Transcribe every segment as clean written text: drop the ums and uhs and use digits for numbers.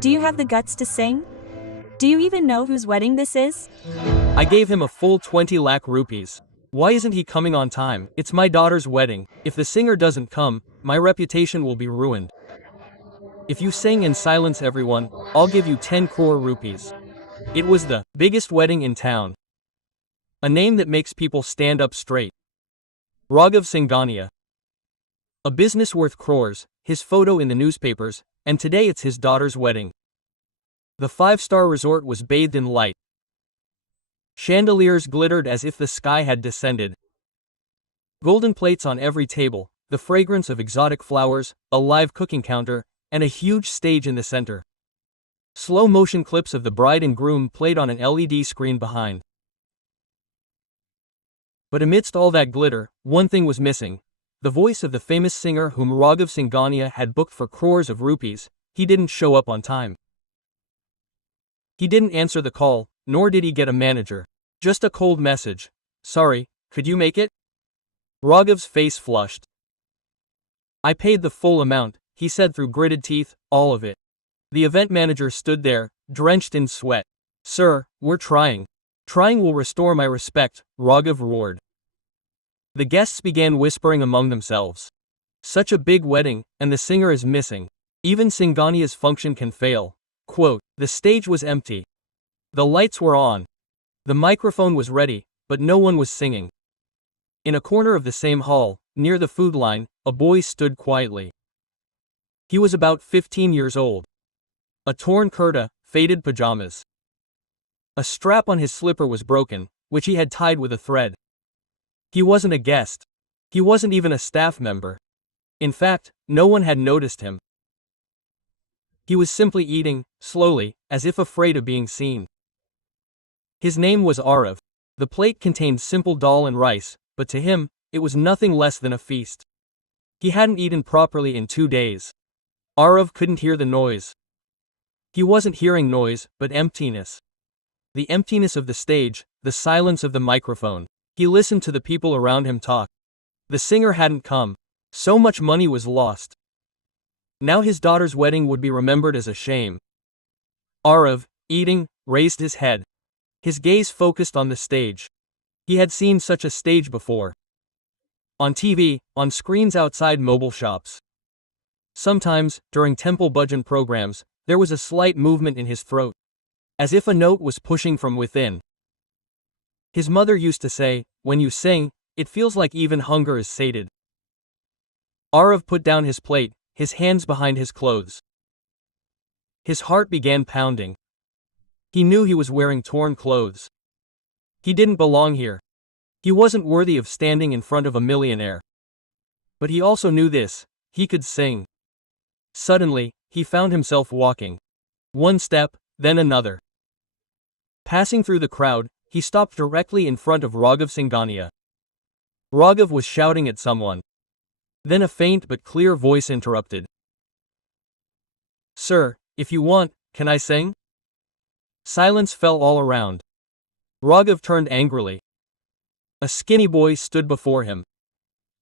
Do you have the guts to sing? Do you even know whose wedding this is? I gave him a full 20 lakh rupees. Why isn't he coming on time? It's my daughter's wedding. If the singer doesn't come, my reputation will be ruined. If you sing and silence everyone, I'll give you 10 crore rupees. It was the biggest wedding in town. A name that makes people stand up straight. Raghav Singhania. A business worth crores, his photo in the newspapers, and today it's his daughter's wedding. The five-star resort was bathed in light. Chandeliers glittered as if the sky had descended. Golden plates on every table, the fragrance of exotic flowers, a live cooking counter, and a huge stage in the center. Slow-motion clips of the bride and groom played on an LED screen behind. But amidst all that glitter, one thing was missing. The voice of the famous singer whom Raghav Singhania had booked for crores of rupees. He didn't show up on time. He didn't answer the call, nor did he get a manager. Just a cold message. Sorry, could you make it? Raghav's face flushed. I paid the full amount, he said through gritted teeth, all of it. The event manager stood there, drenched in sweat. Sir, we're trying. Trying will restore my respect, Raghav roared. The guests began whispering among themselves. Such a big wedding, and the singer is missing. Even Singhania's function can fail. Quote, the stage was empty. The lights were on. The microphone was ready, but no one was singing. In a corner of the same hall, near the food line, a boy stood quietly. He was about 15 years old. A torn kurta, faded pajamas. A strap on his slipper was broken, which he had tied with a thread. He wasn't a guest. He wasn't even a staff member. In fact, no one had noticed him. He was simply eating, slowly, as if afraid of being seen. His name was Arav. The plate contained simple dal and rice, but to him, it was nothing less than a feast. He hadn't eaten properly in 2 days. Arav couldn't hear the noise. He wasn't hearing noise, but emptiness. The emptiness of the stage, the silence of the microphone. He listened to the people around him talk. The singer hadn't come. So much money was lost. Now his daughter's wedding would be remembered as a shame. Arav, eating, raised his head. His gaze focused on the stage. He had seen such a stage before. On TV, on screens outside mobile shops. Sometimes, during temple bhajan programs, there was a slight movement in his throat. As if a note was pushing from within. His mother used to say, when you sing, it feels like even hunger is sated. Arav put down his plate, his hands behind his clothes. His heart began pounding. He knew he was wearing torn clothes. He didn't belong here. He wasn't worthy of standing in front of a millionaire. But he also knew this, he could sing. Suddenly, he found himself walking. One step, then another. Passing through the crowd, he stopped directly in front of Raghav Singhania. Raghav was shouting at someone. Then a faint but clear voice interrupted. Sir, if you want, can I sing? Silence fell all around. Raghav turned angrily. A skinny boy stood before him.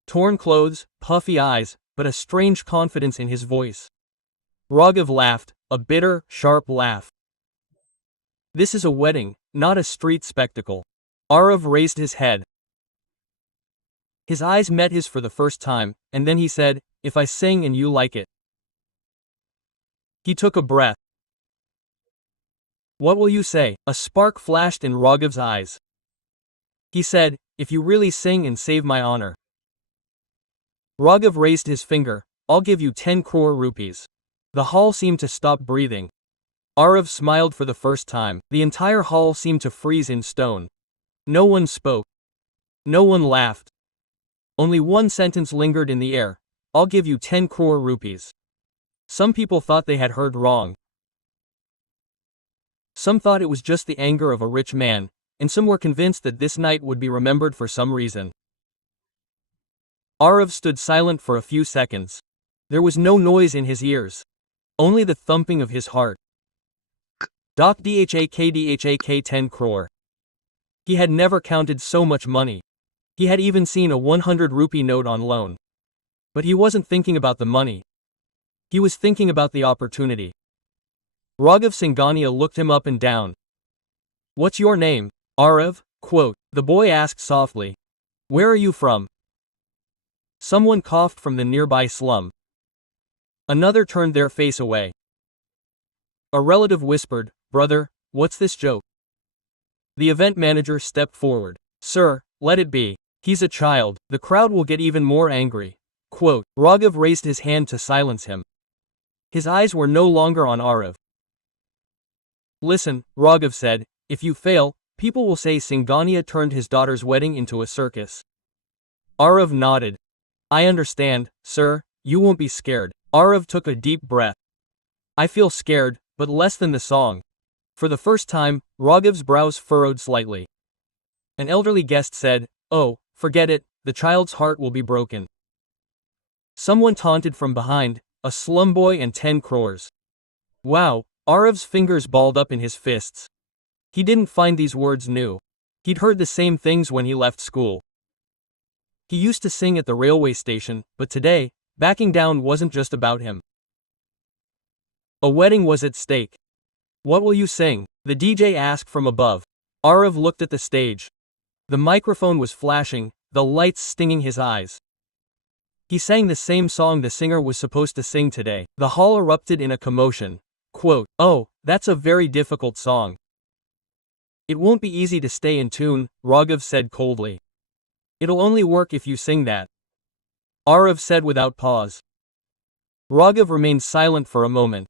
Torn clothes, puffy eyes, but a strange confidence in his voice. Raghav laughed, a bitter, sharp laugh. This is a wedding, not a street spectacle. Arav raised his head. His eyes met his for the first time, and then he said, if I sing and you like it. He took a breath. What will you say? A spark flashed in Raghav's eyes. He said, if you really sing and save my honor. Raghav raised his finger, I'll give you 10 crore rupees. The hall seemed to stop breathing. Arav smiled for the first time. The entire hall seemed to freeze in stone. No one spoke. No one laughed. Only one sentence lingered in the air. I'll give you 10 crore rupees. Some people thought they had heard wrong. Some thought it was just the anger of a rich man, and some were convinced that this night would be remembered for some reason. Arav stood silent for a few seconds. There was no noise in his ears. Only the thumping of his heart. Dhak 10 crore. He had never counted so much money. He had even seen a 100 rupee note on loan. But he wasn't thinking about the money. He was thinking about the opportunity. Raghav Singhania looked him up and down. What's your name? Arav? Quote. The boy asked softly. Where are you from? Someone coughed from the nearby slum. Another turned their face away. A relative whispered, Brother, what's this joke? The event manager stepped forward. Sir, let it be. He's a child. The crowd will get even more angry. Quote. Raghav raised his hand to silence him. His eyes were no longer on Arav. Listen, Raghav said, if you fail, people will say Singhania turned his daughter's wedding into a circus. Arav nodded. I understand, sir, you won't be scared. Arav took a deep breath. I feel scared, but less than the song. For the first time, Raghav's brows furrowed slightly. An elderly guest said, Oh, forget it, the child's heart will be broken. Someone taunted from behind, a slum boy and 10 crores. Wow, Arav's fingers balled up in his fists. He didn't find these words new. He'd heard the same things when he left school. He used to sing at the railway station, but today, backing down wasn't just about him. A wedding was at stake. What will you sing? The DJ asked from above. Arav looked at the stage. The microphone was flashing, the lights stinging his eyes. He sang the same song the singer was supposed to sing today. The hall erupted in a commotion. Quote, Oh, that's a very difficult song. It won't be easy to stay in tune, Raghav said coldly. It'll only work if you sing that. Arav said without pause. Raghav remained silent for a moment.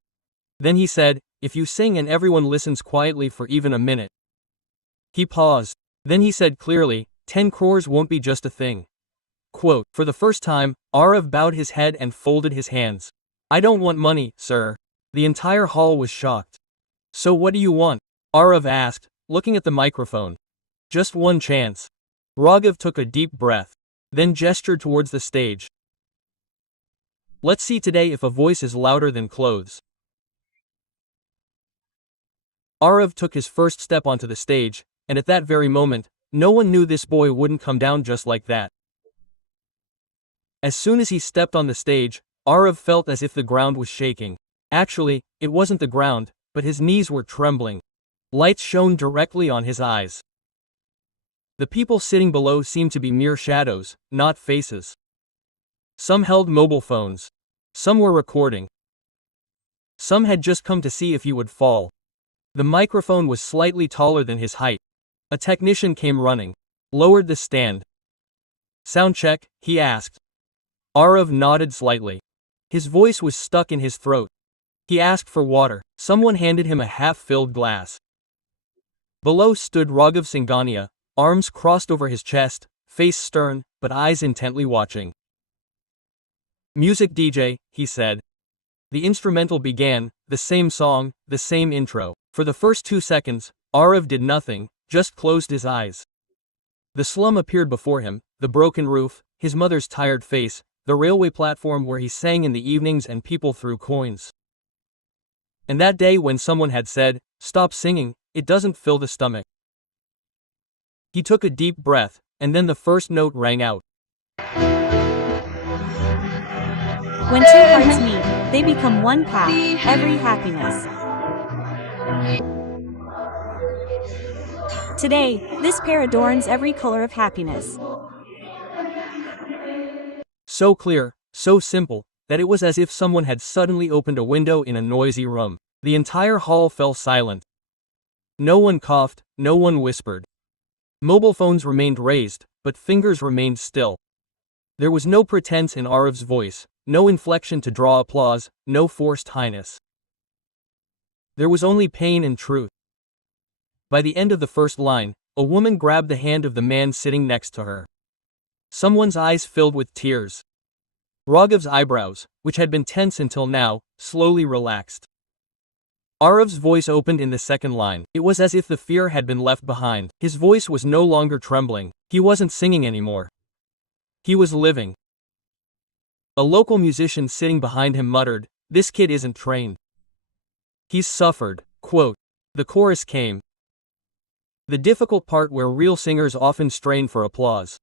Then he said, if you sing and everyone listens quietly for even a minute. He paused. Then he said clearly, 10 crores won't be just a thing. Quote, for the first time, Arav bowed his head and folded his hands. I don't want money, sir. The entire hall was shocked. So what do you want? Arav asked, looking at the microphone. Just one chance. Raghav took a deep breath, then gestured towards the stage. Let's see today if a voice is louder than clothes. Arav took his first step onto the stage, and at that very moment, no one knew this boy wouldn't come down just like that. As soon as he stepped on the stage, Arav felt as if the ground was shaking. Actually, it wasn't the ground, but his knees were trembling. Lights shone directly on his eyes. The people sitting below seemed to be mere shadows, not faces. Some held mobile phones. Some were recording. Some had just come to see if he would fall. The microphone was slightly taller than his height. A technician came running. Lowered the stand. Sound check, he asked. Arav nodded slightly. His voice was stuck in his throat. He asked for water. Someone handed him a half-filled glass. Below stood Raghav Singhania, arms crossed over his chest, face stern, but eyes intently watching. Music DJ, he said. The instrumental began, the same song, the same intro. For the first 2 seconds, Arav did nothing, just closed his eyes. The slum appeared before him, the broken roof, his mother's tired face, the railway platform where he sang in the evenings and people threw coins. And that day when someone had said, stop singing, it doesn't fill the stomach. He took a deep breath, and then the first note rang out. When two hearts meet, they become one path, every happiness. Today, this pair adorns every color of happiness. So clear, so simple, that it was as if someone had suddenly opened a window in a noisy room. The entire hall fell silent. No one coughed, no one whispered. Mobile phones remained raised, but fingers remained still. There was no pretense in Arav's voice, no inflection to draw applause, no forced highness. There was only pain and truth. By the end of the first line, a woman grabbed the hand of the man sitting next to her. Someone's eyes filled with tears. Raghav's eyebrows, which had been tense until now, slowly relaxed. Arav's voice opened in the second line. It was as if the fear had been left behind. His voice was no longer trembling. He wasn't singing anymore. He was living. A local musician sitting behind him muttered, "This kid isn't trained. He's suffered." Quote. The chorus came. The difficult part where real singers often strain for applause.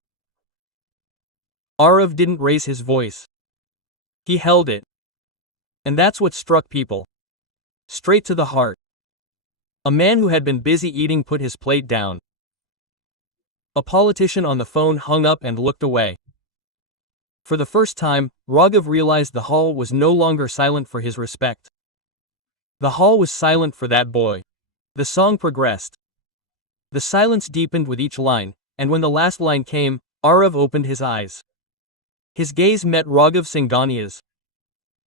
Arav didn't raise his voice. He held it. And that's what struck people. straight to the heart. A man who had been busy eating put his plate down. A politician on the phone hung up and looked away. For the first time, Raghav realized the hall was no longer silent for his respect. The hall was silent for that boy. The song progressed. The silence deepened with each line, and when the last line came, Arav opened his eyes. His gaze met Raghav Singhania's.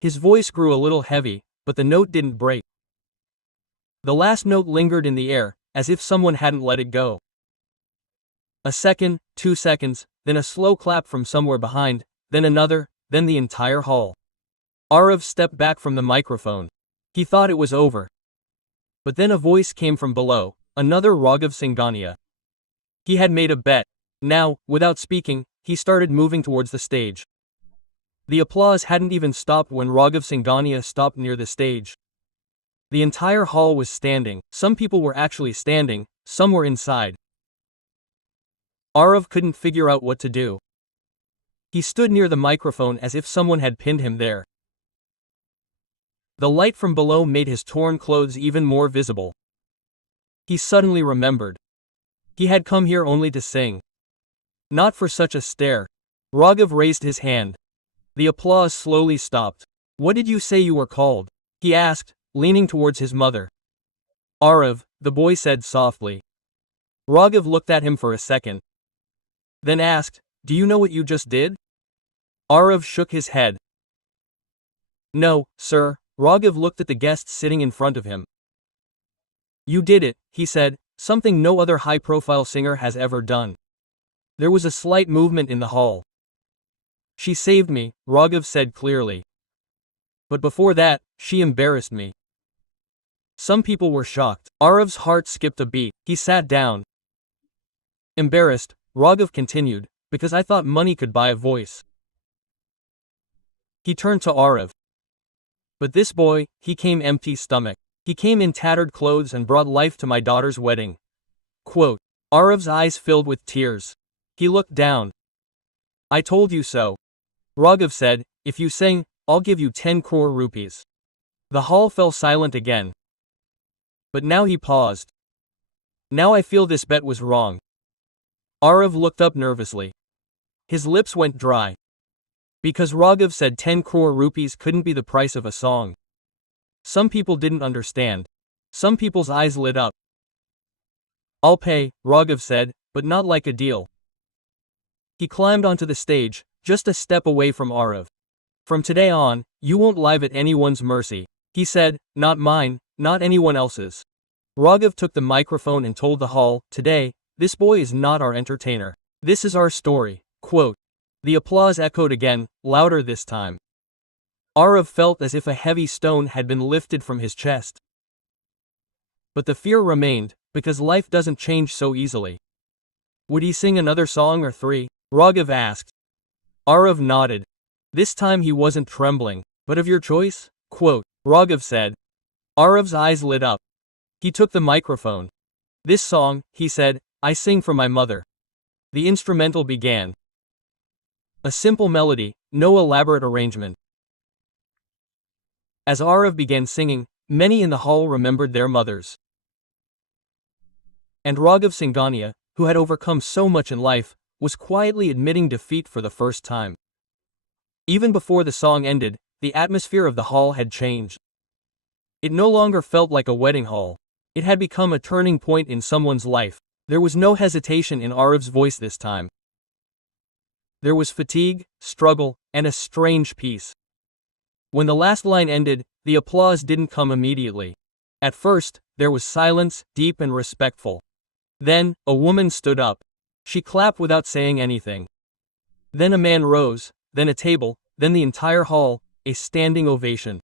His voice grew a little heavy, but the note didn't break. The last note lingered in the air, as if someone hadn't let it go. A second, 2 seconds, then a slow clap from somewhere behind, then another, then the entire hall. Arav stepped back from the microphone. He thought it was over. But then a voice came from below, another Raghav Singhania. He had made a bet. Now, without speaking, he started moving towards the stage. The applause hadn't even stopped when Raghav Singhania stopped near the stage. The entire hall was standing. Some people were actually standing, some were inside. Arav couldn't figure out what to do. He stood near the microphone as if someone had pinned him there. The light from below made his torn clothes even more visible. He suddenly remembered. He had come here only to sing. Not for such a stare. Raghav raised his hand. The applause slowly stopped. "What did you say you were called?" he asked, leaning towards his mother. "Arav," the boy said softly. Raghav looked at him for a second. Then asked, "Do you know what you just did?" Arav shook his head. "No, sir." Raghav looked at the guests sitting in front of him. "You did it," he said, "something no other high-profile singer has ever done." There was a slight movement in the hall. "She saved me," Raghav said clearly. "But before that, she embarrassed me." Some people were shocked. Arav's heart skipped a beat. He sat down. "Embarrassed," Raghav continued, "because I thought money could buy a voice." He turned to Arav. "But this boy, he came empty-stomached. He came in tattered clothes and brought life to my daughter's wedding." Quote. Arav's eyes filled with tears. He looked down. "I told you so." Raghav said, "If you sing, I'll give you 10 crore rupees." The hall fell silent again. But now he paused. "Now I feel this bet was wrong." Arav looked up nervously. His lips went dry. Because Raghav said 10 crore rupees couldn't be the price of a song. Some people didn't understand. Some people's eyes lit up. "I'll pay," Raghav said, "but not like a deal." He climbed onto the stage, just a step away from Arav. "From today on, you won't live at anyone's mercy," he said, "not mine, not anyone else's." Raghav took the microphone and told the hall, "Today, this boy is not our entertainer. This is our story." Quote. The applause echoed again, louder this time. Arav felt as if a heavy stone had been lifted from his chest. But the fear remained, because life doesn't change so easily. Would he sing another song or 3? Raghav asked. Arav nodded. This time he wasn't trembling. "But of your choice?" Quote. Raghav said. Arav's eyes lit up. He took the microphone. "This song," he said, "I sing for my mother." The instrumental began. A simple melody, no elaborate arrangement. As Arav began singing, many in the hall remembered their mothers. And Raghav Singhania, who had overcome so much in life, was quietly admitting defeat for the first time. Even before the song ended, the atmosphere of the hall had changed. It no longer felt like a wedding hall. It had become a turning point in someone's life. There was no hesitation in Arav's voice this time. There was fatigue, struggle, and a strange peace. When the last line ended, the applause didn't come immediately. At first, there was silence, deep and respectful. Then, a woman stood up. She clapped without saying anything. Then a man rose, then a table, then the entire hall, a standing ovation.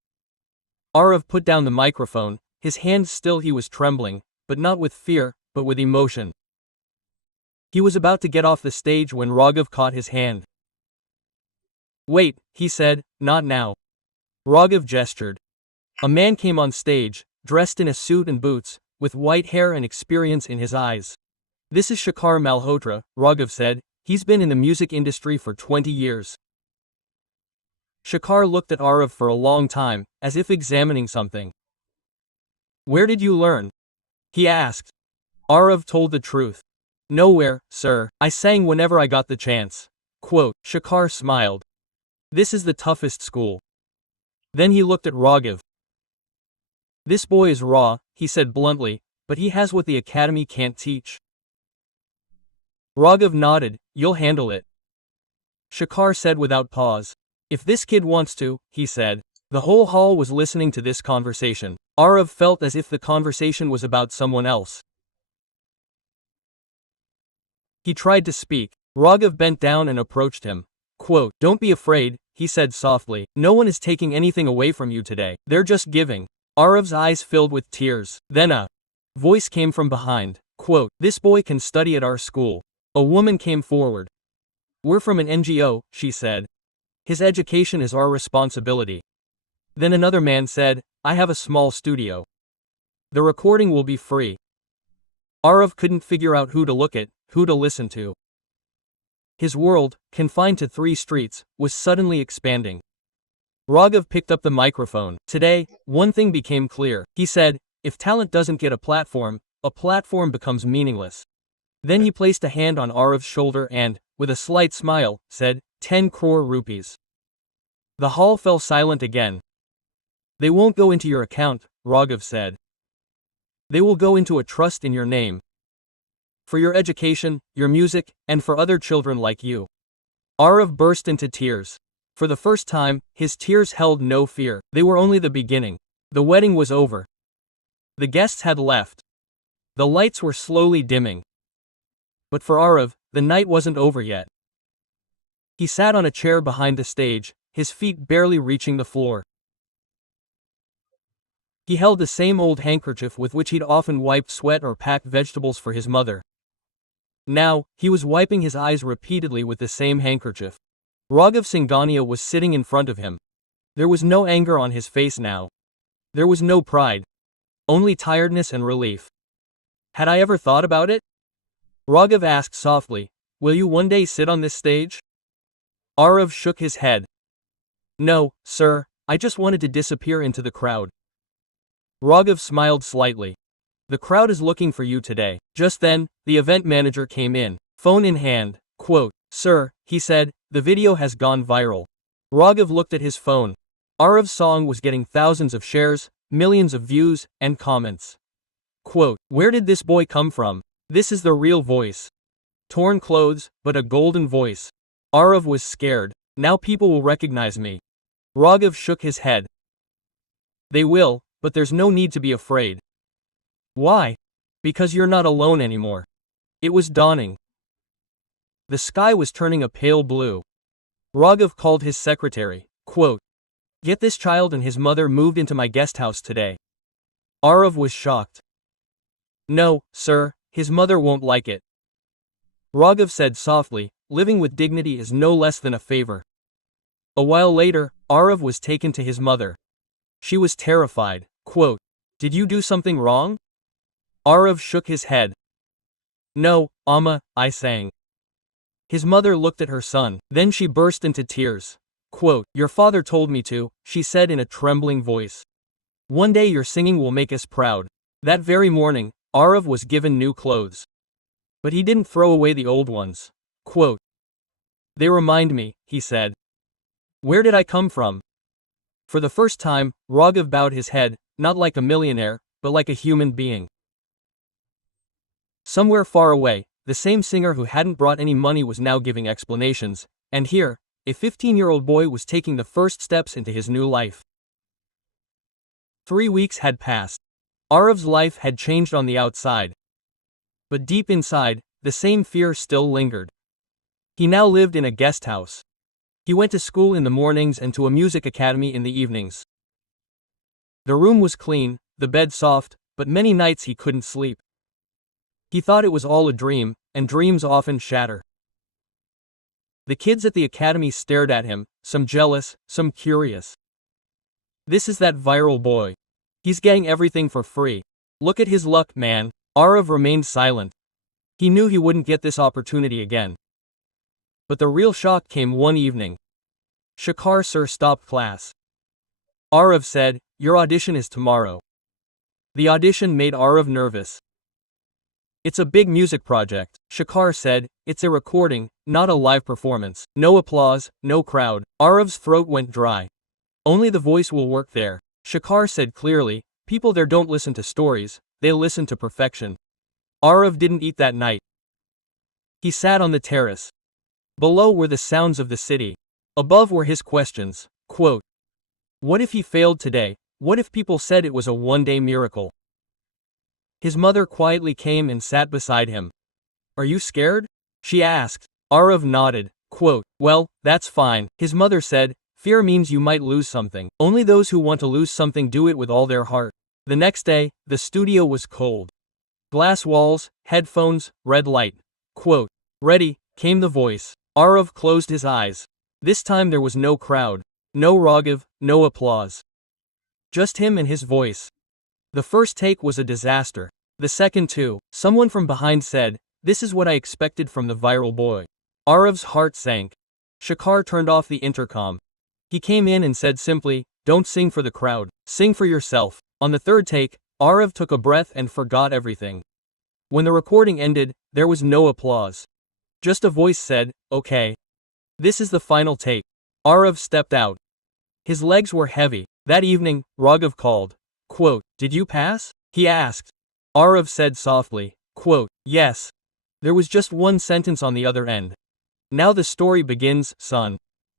Arav put down the microphone, his hand still. He was trembling, but not with fear, but with emotion. He was about to get off the stage when Raghav caught his hand. "Wait," he said, "not now." Raghav gestured. A man came on stage, dressed in a suit and boots, with white hair and experience in his eyes. "This is Shekhar Malhotra," Raghav said. "He's been in the music industry for 20 years. Shekhar looked at Arav for a long time, as if examining something. Where did you learn? He asked. Arav told the truth. Nowhere, sir. I sang whenever I got the chance. Quote, Shekhar smiled. This is the toughest school. Then he looked at Raghav. This boy is raw, he said bluntly, but he has what the academy can't teach. Raghav nodded, you'll handle it. Shekhar said without pause. If this kid wants to, he said. The whole hall was listening to this conversation. Arav felt as if the conversation was about someone else. He tried to speak. Raghav bent down and approached him. Quote, don't be afraid, he said softly. No one is taking anything away from you today. They're just giving. Arav's eyes filled with tears. Then a voice came from behind. Quote, this boy can study at our school. A woman came forward. We're from an NGO, she said. His education is our responsibility. Then another man said, I have a small studio. The recording will be free. Arav couldn't figure out who to look at, who to listen to. His world, confined to 3 streets, was suddenly expanding. Raghav picked up the microphone. Today, one thing became clear. He said, if talent doesn't get a platform becomes meaningless. Then he placed a hand on Arav's shoulder and, with a slight smile, said, 10 crore rupees. The hall fell silent again. They won't go into your account, Raghav said. They will go into a trust in your name. For your education, your music, and for other children like you. Arav burst into tears. For the first time, his tears held no fear. They were only the beginning. The wedding was over. The guests had left. The lights were slowly dimming. But for Arav, the night wasn't over yet. He sat on a chair behind the stage, his feet barely reaching the floor. He held the same old handkerchief with which he'd often wiped sweat or packed vegetables for his mother. Now, he was wiping his eyes repeatedly with the same handkerchief. Raghav Singhania was sitting in front of him. There was no anger on his face now. There was no pride. Only tiredness and relief. Had I ever thought about it? Raghav asked softly, will you one day sit on this stage? Arav shook his head. No, sir, I just wanted to disappear into the crowd. Raghav smiled slightly. The crowd is looking for you today. Just then, the event manager came in, phone in hand. Quote, sir, he said, the video has gone viral. Raghav looked at his phone. Arav's song was getting thousands of shares, millions of views, and comments. Quote, where did this boy come from? This is the real voice. Torn clothes, but a golden voice. Arav was scared. Now people will recognize me. Raghav shook his head. They will, but there's no need to be afraid. Why? Because you're not alone anymore. It was dawning. The sky was turning a pale blue. Raghav called his secretary. Quote, get this child and his mother moved into my guest house today. Arav was shocked. No, sir, his mother won't like it. Raghav said softly, living with dignity is no less than a favor. A while later, Arav was taken to his mother. She was terrified. Quote, did you do something wrong? Arav shook his head. No, Amma, I sang. His mother looked at her son, then she burst into tears. Quote, your father told me to, she said in a trembling voice. One day your singing will make us proud. That very morning, Arav was given new clothes. But he didn't throw away the old ones. Quote, they remind me, he said. Where did I come from? For the first time, Raghav bowed his head, not like a millionaire, but like a human being. Somewhere far away, the same singer who hadn't brought any money was now giving explanations, and here, a 15-year-old boy was taking the first steps into his new life. 3 weeks had passed. Arav's life had changed on the outside. But deep inside, the same fear still lingered. He now lived in a guest house. He went to school in the mornings and to a music academy in the evenings. The room was clean, the bed soft, but many nights he couldn't sleep. He thought it was all a dream, and dreams often shatter. The kids at the academy stared at him, some jealous, some curious. This is that viral boy. He's getting everything for free. Look at his luck, man. Arav remained silent. He knew he wouldn't get this opportunity again. But the real shock came one evening. Shekhar sir stopped class. Arav said, your audition is tomorrow. The audition made Arav nervous. It's a big music project, Shekhar said. It's a recording, not a live performance. No applause, no crowd. Arav's throat went dry. Only the voice will work there, Shekhar said clearly. People there don't listen to stories, they listen to perfection. Arav didn't eat that night. He sat on the terrace. Below were the sounds of the city. Above were his questions. Quote, what if he failed today? What if people said it was a one-day miracle? His mother quietly came and sat beside him. Are you scared? She asked. Arav nodded. Quote, well, that's fine. His mother said, fear means you might lose something. Only those who want to lose something do it with all their heart. The next day, the studio was cold. Glass walls, headphones, red light. Quote, ready, came the voice. Arav closed his eyes. This time there was no crowd. No Raghav, no applause. Just him and his voice. The first take was a disaster. The second too. Someone from behind said, this is what I expected from the viral boy. Arav's heart sank. Shekhar turned off the intercom. He came in and said simply, don't sing for the crowd. Sing for yourself. On the third take, Arav took a breath and forgot everything. When the recording ended, there was no applause. Just a voice said, okay. This is the final take. Arav stepped out. His legs were heavy. That evening, Raghav called. Quote, did you pass? He asked. Arav said softly. Quote, yes. There was just one sentence on the other end. Now the story begins, son.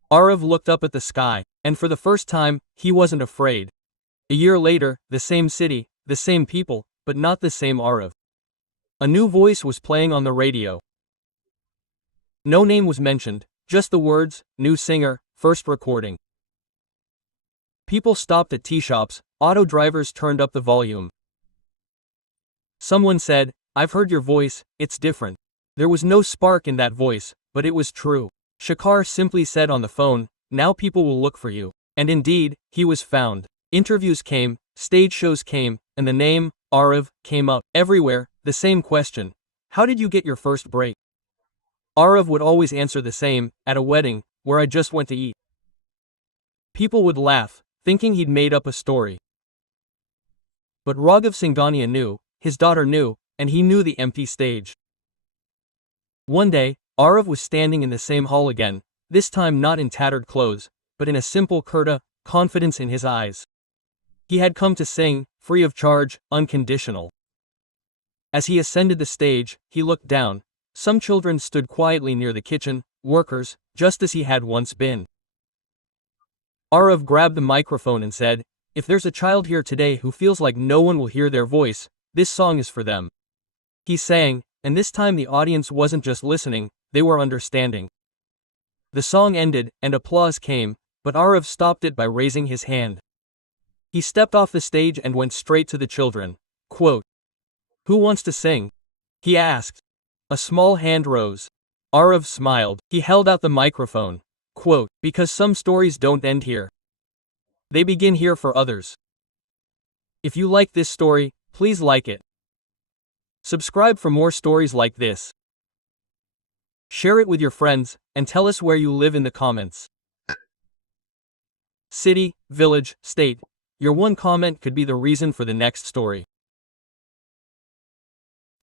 Arav looked up at the sky, and for the first time, he wasn't afraid. A year later, the same city, the same people, but not the same Arav. A new voice was playing on the radio. No name was mentioned, just the words, new singer, first recording. People stopped at tea shops, auto drivers turned up the volume. Someone said, I've heard your voice, it's different. There was no spark in that voice, but it was true. Shekhar simply said on the phone, now people will look for you. And indeed, he was found. Interviews came, stage shows came, and the name, Arav, came up. Everywhere, the same question. How did you get your first break? Arav would always answer the same, at a wedding, where I just went to eat. People would laugh, thinking he'd made up a story. But Raghav Singhania knew, his daughter knew, and he knew the empty stage. One day, Arav was standing in the same hall again, this time not in tattered clothes, but in a simple kurta, confidence in his eyes. He had come to sing, free of charge, unconditional. As he ascended the stage, he looked down. Some children stood quietly near the kitchen, workers, just as he had once been. Arav grabbed the microphone and said, if there's a child here today who feels like no one will hear their voice, this song is for them. He sang, and this time the audience wasn't just listening, they were understanding. The song ended, and applause came, but Arav stopped it by raising his hand. He stepped off the stage and went straight to the children. Quote, who wants to sing? He asked. A small hand rose. Arav smiled. He held out the microphone. Quote, because some stories don't end here. They begin here for others. If you like this story, please like it. Subscribe for more stories like this. Share it with your friends, and tell us where you live in the comments. City, village, state. Your one comment could be the reason for the next story.